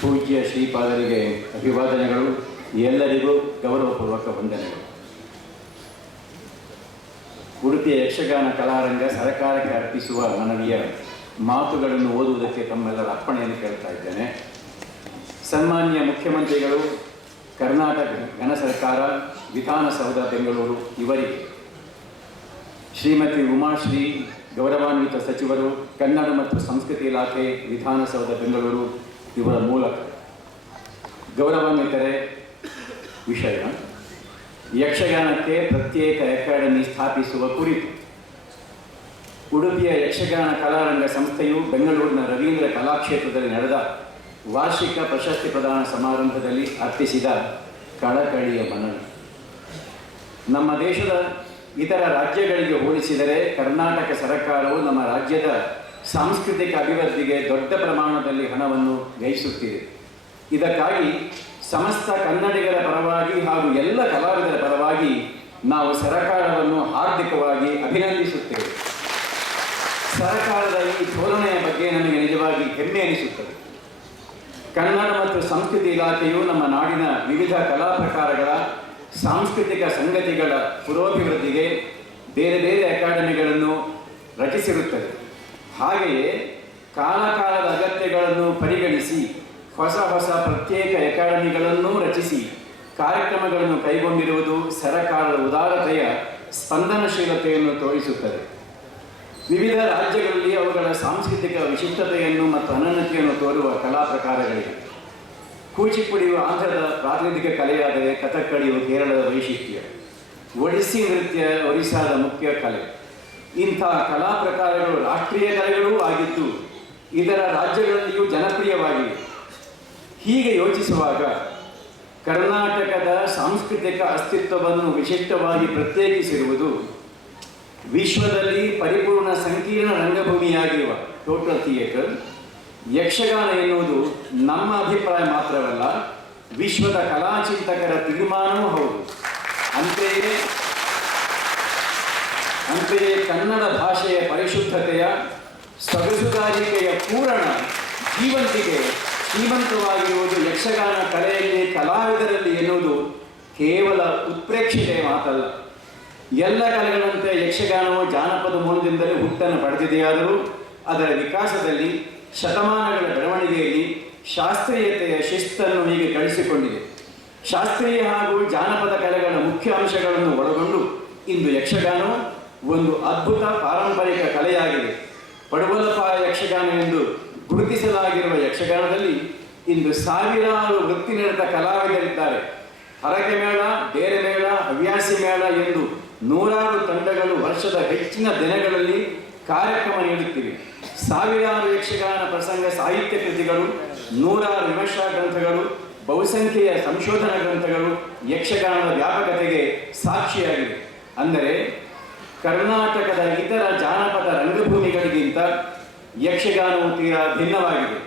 ಪೂಜ್ಯ ಶ್ರೀಪಾದರಿಗೆ ಅಭಿವಾದನೆಗಳು. ಎಲ್ಲರಿಗೂ ಗೌರವಪೂರ್ವಕ ವಂದನೆಗಳು. ಉಡುಪಿಯ ಯಕ್ಷಗಾನ ಕಲಾರಂಗ ಸರಕಾರಕ್ಕೆ ಅರ್ಪಿಸುವ ಮನವಿಯ ಮಾತುಗಳನ್ನು ಓದುವುದಕ್ಕೆ ತಮ್ಮೆಲ್ಲರ ಅರ್ಪಣೆಯನ್ನು ಕೇಳ್ತಾ ಇದ್ದೇನೆ. ಸನ್ಮಾನ್ಯ ಮುಖ್ಯಮಂತ್ರಿಗಳು, ಕರ್ನಾಟಕ ಘನ ಸರ್ಕಾರ, ವಿಧಾನಸೌಧ, ಬೆಂಗಳೂರು ಇವರಿಗೆ. ಶ್ರೀಮತಿ ಉಮಾಶ್ರೀ ಗೌರವಾನ್ವಿತ ಸಚಿವರು, ಕನ್ನಡ ಮತ್ತು ಸಂಸ್ಕೃತಿ ಇಲಾಖೆ, ವಿಧಾನಸೌಧ, ಬೆಂಗಳೂರು ಇವರ ಮೂಲಕ. ಗೌರವಾನ್ವಿತರೆ, ವಿಷಯ. ಯಕ್ಷಗಾನಕ್ಕೆ ಪ್ರತ್ಯೇಕ ಅಕಾಡೆಮಿ ಸ್ಥಾಪಿಸುವ ಕುರಿತು. ಉಡುಪಿಯ ಯಕ್ಷಗಾನ ಕಲಾರಂಗ ಸಂಸ್ಥೆಯು ಬೆಂಗಳೂರಿನ ರವೀಂದ್ರ ಕಲಾಕ್ಷೇತ್ರದಲ್ಲಿ ನಡೆದ ವಾರ್ಷಿಕ ಪ್ರಶಸ್ತಿ ಪ್ರದಾನ ಸಮಾರಂಭದಲ್ಲಿ ಅರ್ಪಿಸಿದ ಕಳಕಳಿಯ ಮನವಿ. ನಮ್ಮ ದೇಶದ ಇತರ ರಾಜ್ಯಗಳಿಗೆ ಹೋಲಿಸಿದರೆ ಕರ್ನಾಟಕ ಸರ್ಕಾರವು ನಮ್ಮ ರಾಜ್ಯದ ಸಾಂಸ್ಕೃತಿಕ ಅಭಿವೃದ್ಧಿಗೆ ದೊಡ್ಡ ಪ್ರಮಾಣದಲ್ಲಿ ಹಣವನ್ನು ವ್ಯಯಿಸುತ್ತಿದೆ ಇದಕ್ಕಾಗಿ ಸಮಸ್ತ ಕನ್ನಡಿಗರ ಪರವಾಗಿ ಹಾಗೂ ಎಲ್ಲ ಕಲಾವಿದರ ಪರವಾಗಿ ನಾವು ಸರಕಾರವನ್ನು ಹಾರ್ದಿಕವಾಗಿ ಅಭಿನಂದಿಸುತ್ತೇವೆ. ಸರ್ಕಾರದ ಈ ಧೋರಣೆಯ ಬಗ್ಗೆ ನನಗೆ ನಿಜವಾಗಿ ಹೆಮ್ಮೆ ಅನಿಸುತ್ತದೆ. ಕನ್ನಡ ಮತ್ತು ಸಂಸ್ಕೃತಿ ಇಲಾಖೆಯು ನಮ್ಮ ನಾಡಿನ ವಿವಿಧ ಕಲಾ ಪ್ರಕಾರಗಳ, ಸಾಂಸ್ಕೃತಿಕ ಸಂಗತಿಗಳ ಪುರೋಭಿವೃದ್ಧಿಗೆ ಬೇರೆ ಬೇರೆ ಅಕಾಡೆಮಿಗಳನ್ನು ರಚಿಸಿರುತ್ತದೆ. ಹಾಗೆಯೇ ಕಾಲಕಾಲದ ಅಗತ್ಯಗಳನ್ನು ಪರಿಗಣಿಸಿ ಹೊಸ ಹೊಸ ಪ್ರತ್ಯೇಕ ಅಕಾಡೆಮಿಗಳನ್ನೂ ರಚಿಸಿ ಕಾರ್ಯಕ್ರಮಗಳನ್ನು ಕೈಗೊಂಡಿರುವುದು ಸರಕಾರದ ಉದಾರತೆಯ ಸ್ಪಂದನಶೀಲತೆಯನ್ನು ತೋರಿಸುತ್ತದೆ. ವಿವಿಧ ರಾಜ್ಯಗಳಲ್ಲಿ ಅವುಗಳ ಸಾಂಸ್ಕೃತಿಕ ವಿಶಿಷ್ಟತೆಯನ್ನು ಮತ್ತು ಅನನ್ಯತೆಯನ್ನು ತೋರುವ ಕಲಾ ಪ್ರಕಾರಗಳಿವೆ. ಕೂಚಿಪುಡಿಯು ಆಂಧ್ರದ ಪ್ರಾತಿನಿಧಿಕ ಕಲೆಯಾದರೆ ಕಥಕ್ಕಳಿಯು ಕೇರಳದ ವೈಶಿಷ್ಟ್ಯ. ಒಡಿಸ್ಸಿ ನೃತ್ಯ ಒರಿಸ್ಸಾದ ಮುಖ್ಯ ಕಲೆ. ಇಂಥ ಕಲಾ ಪ್ರಕಾರಗಳು ರಾಷ್ಟ್ರೀಯ ಕಲೆಗಳೂ ಆಗಿದ್ದು ಇದರ ರಾಜ್ಯಗಳಲ್ಲಿಯೂ ಜನಪ್ರಿಯವಾಗಿವೆ ಹೀಗೆ ಯೋಚಿಸುವಾಗ ಕರ್ನಾಟಕದ ಸಾಂಸ್ಕೃತಿಕ ಅಸ್ತಿತ್ವವನ್ನು ವಿಶಿಷ್ಟವಾಗಿ ಪ್ರತ್ಯೇಕಿಸಿರುವುದು ವಿಶ್ವದಲ್ಲಿ ಪರಿಪೂರ್ಣ ಸಂಕೀರ್ಣ ರಂಗಭೂಮಿಯಾಗಿರುವ ಟೋಟಲ್ ಥಿಯೇಟರ್, ಯಕ್ಷಗಾನ ಎನ್ನುವುದು ನಮ್ಮ ಅಭಿಪ್ರಾಯ ಮಾತ್ರವಲ್ಲ ವಿಶ್ವದ ಕಲಾಚಿಂತಕರ ತೀರ್ಮಾನವೂ ಹೌದು. ಅಂತೆಯೇ ಅಂತೆಯೇ ಕನ್ನಡ ಭಾಷೆಯ ಪರಿಶುದ್ಧತೆಯ, ಸೊಗಸುಗಾರಿಕೆಯ ಪೂರಣ ಜೀವಂತಿಗೆ ಶ್ರೀಮಂತವಾಗಿರುವುದು ಯಕ್ಷಗಾನ ಕಲೆಯಲ್ಲಿ ಕಲಾವಿದರಲ್ಲಿ ಎನ್ನುವುದು ಕೇವಲ ಉತ್ಪ್ರೇಕ್ಷೆಯ ಮಾತಲ್ಲ. ಎಲ್ಲ ಕಲೆಗಳಂತೆ ಯಕ್ಷಗಾನವು ಜಾನಪದ ಮೂಲದಿಂದಲೇ ಹುಟ್ಟನ್ನು ಪಡೆದಿದೆಯಾದರೂ, ಅದರ ವಿಕಾಸದಲ್ಲಿ, ಶತಮಾನಗಳ ಬೆಳವಣಿಗೆಯಲ್ಲಿ ಶಾಸ್ತ್ರೀಯತೆಯ ಶಿಸ್ತನ್ನು ಹೀಗೆ ಗಳಿಸಿಕೊಂಡಿದೆ. ಶಾಸ್ತ್ರೀಯ ಹಾಗೂ ಜಾನಪದ ಕಲೆಗಳ ಮುಖ್ಯ ಅಂಶಗಳನ್ನು ಒಳಗೊಂಡು ಇಂದು ಯಕ್ಷಗಾನವು ಒಂದು ಅದ್ಭುತ ಪಾರಂಪರಿಕ ಕಲೆಯಾಗಿದೆ. ಪಡುವಲಪಾಯ ಯಕ್ಷಗಾನ ಎಂದು ಗುರುತಿಸಲಾಗಿರುವ ಯಕ್ಷಗಾನದಲ್ಲಿ ಇಂದು ಸಾವಿರಾರು ವೃತ್ತಿನಿರತ ಕಲಾವಿದರಿದ್ದಾರೆ. ಹರಕೆ ಮೇಳ, ಬೇರೆ ಮೇಳ, ಹವ್ಯಾಸಿ ಮೇಳ ಎಂದು ನೂರಾರು ತಂಡಗಳು ವರ್ಷದ ಹೆಚ್ಚಿನ ದಿನಗಳಲ್ಲಿ ಕಾರ್ಯಕ್ರಮ ನೀಡುತ್ತಿವೆ. ಸಾವಿರಾರು ಯಕ್ಷಗಾನ ಪ್ರಸಂಗ ಸಾಹಿತ್ಯ ಕೃತಿಗಳು, ನೂರಾರು ವಿಮರ್ಶಾ ಗ್ರಂಥಗಳು, ಬಹುಸಂಖ್ಯೆಯ ಸಂಶೋಧನಾ ಗ್ರಂಥಗಳು ಯಕ್ಷಗಾನದ ವ್ಯಾಪಕತೆಗೆ ಸಾಕ್ಷಿಯಾಗಿವೆ. ಅಂದರೆ ಕರ್ನಾಟಕದ ಇತರ ಜಾನಪದ ರಂಗಭೂಮಿಗಳಿಗಿಂತ ಯಕ್ಷಗಾನವು ತೀರಾ ಭಿನ್ನವಾಗಿದೆ.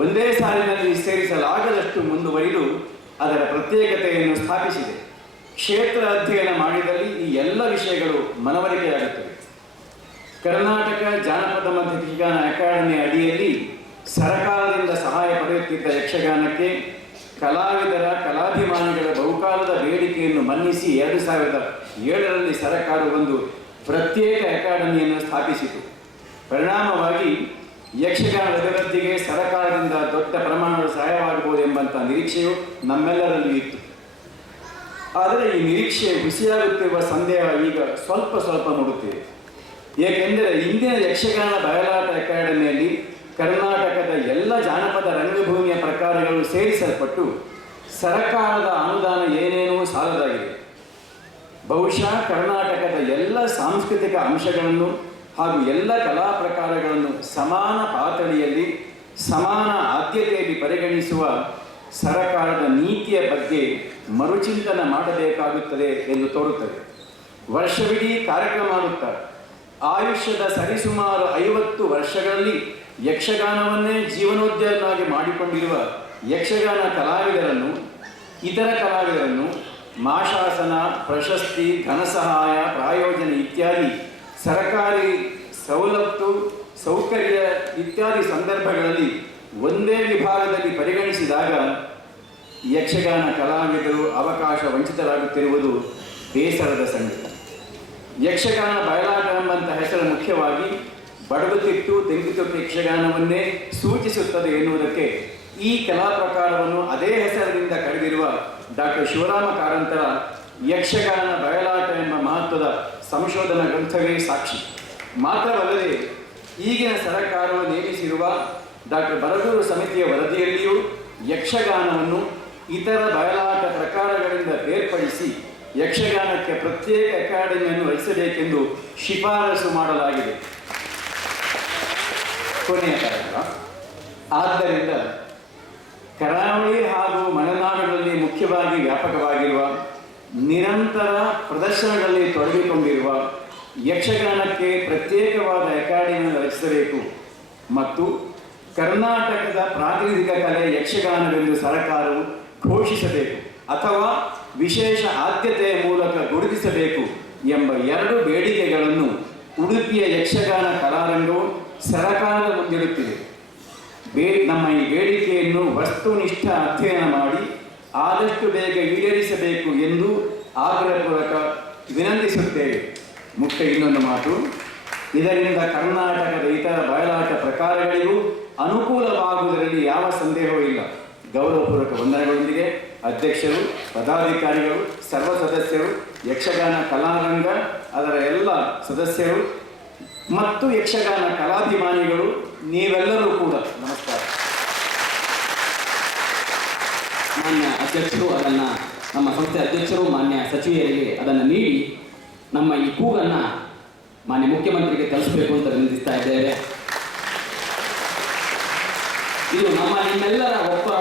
ಒಂದೇ ಸಾಲಿನಲ್ಲಿ ಸೇರಿಸಲಾಗದಷ್ಟು ಮುಂದುವರಿದು ಅದರ ಪ್ರತ್ಯೇಕತೆಯನ್ನು ಸ್ಥಾಪಿಸಿದೆ. ಕ್ಷೇತ್ರ ಅಧ್ಯಯನ ಮಾಡಿದಲ್ಲಿ ಈ ಎಲ್ಲ ವಿಷಯಗಳು ಮನವರಿಕೆಯಾಗುತ್ತವೆ. ಕರ್ನಾಟಕ ಜಾನಪದ ಮತ್ತು ಯಕ್ಷಗಾನ ಅಕಾಡೆಮಿ ಅಡಿಯಲ್ಲಿ ಸರಕಾರದಿಂದ ಸಹಾಯ ಪಡೆಯುತ್ತಿದ್ದ ಯಕ್ಷಗಾನಕ್ಕೆ ಕಲಾವಿದರ ಕಲಾಭಿಮಾನಿಗಳ ಬಹುಕಾಲದ ಬೇಡಿಕೆಯನ್ನು ಮನ್ನಿಸಿ ಎರಡು ಸಾವಿರದ ಏಳರಲ್ಲಿ ಸರಕಾರ ಒಂದು ಪ್ರತ್ಯೇಕ ಅಕಾಡೆಮಿಯನ್ನು ಸ್ಥಾಪಿಸಿತು. ಪರಿಣಾಮವಾಗಿ ಯಕ್ಷಗಾನ ಅಭಿವೃದ್ಧಿಗೆ ಸರಕಾರದಿಂದ ದೊಡ್ಡ ಪ್ರಮಾಣದ ಸಹಾಯವಾಗಬಹುದು ಎಂಬಂಥ ನಿರೀಕ್ಷೆಯು ನಮ್ಮೆಲ್ಲರಲ್ಲಿ ಇತ್ತು. ಆದರೆ ಈ ನಿರೀಕ್ಷೆ ಹುಸಿಯಾಗುತ್ತಿರುವ ಸಂದೇಹ ಈಗ ಸ್ವಲ್ಪ ಸ್ವಲ್ಪ ಮೂಡುತ್ತಿದೆ. ಏಕೆಂದರೆ ಇಂದಿನ ಯಕ್ಷಗಾನ ಬಯಲಾಟ ಅಕಾಡೆಮಿಯಲ್ಲಿ ಕರ್ನಾಟಕದ ಎಲ್ಲ ಜಾನಪದ ರಂಗಭೂಮಿಯ ಪ್ರಕಾರಗಳು ಸೇರಿಸಲ್ಪಟ್ಟು ಸರಕಾರದ ಅನುದಾನ ಏನೇನೂ ಸಾಲದಾಗಿದೆ. ಬಹುಶಃ ಕರ್ನಾಟಕದ ಎಲ್ಲ ಸಾಂಸ್ಕೃತಿಕ ಅಂಶಗಳನ್ನು ಹಾಗೂ ಎಲ್ಲ ಕಲಾ ಪ್ರಕಾರಗಳನ್ನು ಸಮಾನ ಪಾತಳಿಯಲ್ಲಿ, ಸಮಾನ ಆದ್ಯತೆಯಲ್ಲಿ ಪರಿಗಣಿಸುವ ಸರಕಾರದ ನೀತಿಯ ಬಗ್ಗೆ ಮರುಚಿಂತನ ಮಾಡಬೇಕಾಗುತ್ತದೆ ಎಂದು ತೋರುತ್ತದೆ. ವರ್ಷವಿಡೀ ಕಾರ್ಯಕ್ರಮ ಮಾಡುತ್ತಾರೆ. ಆಯುಷ್ಯದ ಸರಿಸುಮಾರು ಐವತ್ತು ವರ್ಷಗಳಲ್ಲಿ ಯಕ್ಷಗಾನವನ್ನೇ ಜೀವನೋದ್ಯಮನಾಗಿ ಮಾಡಿಕೊಂಡಿರುವ ಯಕ್ಷಗಾನ ಕಲಾವಿದರನ್ನು, ಇತರ ಕಲಾವಿದರನ್ನು ಮಾಶಾಸನ ಪ್ರಶಸ್ತಿ ಧನಸಹಾಯ ಪ್ರಾಯೋಜನೆ ಇತ್ಯಾದಿ, ಸರಕಾರಿ ಸವಲತ್ತು, ಸೌಕರ್ಯ ಇತ್ಯಾದಿ ಸಂದರ್ಭಗಳಲ್ಲಿ ಒಂದೇ ವಿಭಾಗದಲ್ಲಿ ಪರಿಗಣಿಸಿದಾಗ ಯಕ್ಷಗಾನ ಕಲಾವಿದರು ಅವಕಾಶ ವಂಚಿತರಾಗುತ್ತಿರುವುದು ಬೇಸರದ ಸಂಗತಿ. ಯಕ್ಷಗಾನ ಬಯಲಾಟ ಎಂಬಂತ ಹೆಸರು ಮುಖ್ಯವಾಗಿ ಬಡಗುತಿಟ್ಟು ತೆಂಗುತಿಟ್ಟು ಯಕ್ಷಗಾನವನ್ನೇ ಸೂಚಿಸುತ್ತದೆ ಎನ್ನುವುದಕ್ಕೆ ಈ ಕಲಾ ಪ್ರಕಾರವನ್ನು ಅದೇ ಹೆಸರಿನಿಂದ ಕರೆದಿರುವ ಡಾಕ್ಟರ್ ಶಿವರಾಮ ಕಾರಂತರ ಯಕ್ಷಗಾನ ಬಯಲಾಟ ಎಂಬ ಮಹತ್ವದ ಸಂಶೋಧನಾ ಗ್ರಂಥವೇ ಸಾಕ್ಷಿ. ಮಾತ್ರವಲ್ಲದೆ ಈಗಿನ ಸರಕಾರವು ನೇಮಿಸಿರುವ ಡಾಕ್ಟರ್ ಬರಗೂರು ಸಮಿತಿಯ ವರದಿಯಲ್ಲಿಯೂ ಯಕ್ಷಗಾನವನ್ನು ಇತರ ಬಯಲಾಟ ಪ್ರಕಾರಗಳಿಂದ ಬೇರ್ಪಡಿಸಿ ಯಕ್ಷಗಾನಕ್ಕೆ ಪ್ರತ್ಯೇಕ ಅಕಾಡೆಮಿಯನ್ನು ರಚಿಸಬೇಕೆಂದು ಶಿಫಾರಸು ಮಾಡಲಾಗಿದೆ. ಕೊನೆಯ ಕಾರಣ ಆದ್ದರಿಂದ ಮುಖ್ಯವಾಗಿ ವ್ಯಾಪಕವಾಗಿರುವ ನಿರಂತರ ಪ್ರದರ್ಶನಗಳಲ್ಲಿ ತೊಡಗಿಕೊಂಡಿರುವ ಯಕ್ಷಗಾನಕ್ಕೆ ಪ್ರತ್ಯೇಕವಾದ ಅಕಾಡೆಮಿಯನ್ನು ರಚಿಸಬೇಕು ಮತ್ತು ಕರ್ನಾಟಕದ ಪ್ರಾತಿನಿಧಿಕ ಕಲೆ ಯಕ್ಷಗಾನವೆಂದು ಸರ್ಕಾರವು ಘೋಷಿಸಬೇಕು ಅಥವಾ ವಿಶೇಷ ಆದ್ಯತೆಯ ಮೂಲಕ ಗುರುತಿಸಬೇಕು ಎಂಬ ಎರಡು ಬೇಡಿಕೆಗಳನ್ನು ಉಡುಪಿಯ ಯಕ್ಷಗಾನ ಕಲಾರಂಗವು ಸರಕಾರದ ಮುಂದಿಡುತ್ತಿದೆ. ಬೇ ನಮ್ಮ ಈ ಬೇಡಿಕೆಯನ್ನು ವಸ್ತುನಿಷ್ಠ ಅಧ್ಯಯನ ಮಾಡಿ ಆದಷ್ಟು ಬೇಗ ಈಡೇರಿಸಬೇಕು ಎಂದು ಆಗ್ರಹಪೂರ್ವಕ ವಿನಂತಿಸುತ್ತೇವೆ. ಮುಖ್ಯ ಇನ್ನೊಂದು ಮಾತು, ಇದರಿಂದ ಕರ್ನಾಟಕದ ಇತರ ಬಯಲಾಟ ಪ್ರಕಾರಗಳಿಗೂ ಅನುಕೂಲವಾಗುವುದರಲ್ಲಿ ಯಾವ ಸಂದೇಹವೂ ಇಲ್ಲ. ಗೌರವಪೂರ್ವಕ ವಂದನೆಗಳೊಂದಿಗೆ ಅಧ್ಯಕ್ಷರು, ಪದಾಧಿಕಾರಿಗಳು, ಸರ್ವ ಸದಸ್ಯರು, ಯಕ್ಷಗಾನ ಕಲಾರಂಗ, ಅದರ ಎಲ್ಲ ಸದಸ್ಯರು ಮತ್ತು ಯಕ್ಷಗಾನ ಕಲಾಭಿಮಾನಿಗಳು, ನೀವೆಲ್ಲರೂ ಕೂಡ ನಮಸ್ಕಾರ. ಮಾನ್ಯ ಅಧ್ಯಕ್ಷರು, ಅದನ್ನ ನಮ್ಮ ಸಂಸ್ಥೆ ಅಧ್ಯಕ್ಷರು, ಮಾನ್ಯ ಸಚಿವರಿಗೆ ಅದನ್ನು ನೀಡಿ ನಮ್ಮ ಈ ಕೂಗನ್ನ ಮಾನ್ಯ ಮುಖ್ಯಮಂತ್ರಿಗೆ ತಲುಪಬೇಕು ಅಂತ ನಿಂದಿಸ್ತಾ ಇದ್ದೇವೆ. ಇದು ನಮ್ಮ ನಿಮ್ಮೆಲ್ಲರ ಒಪ್ಪಳ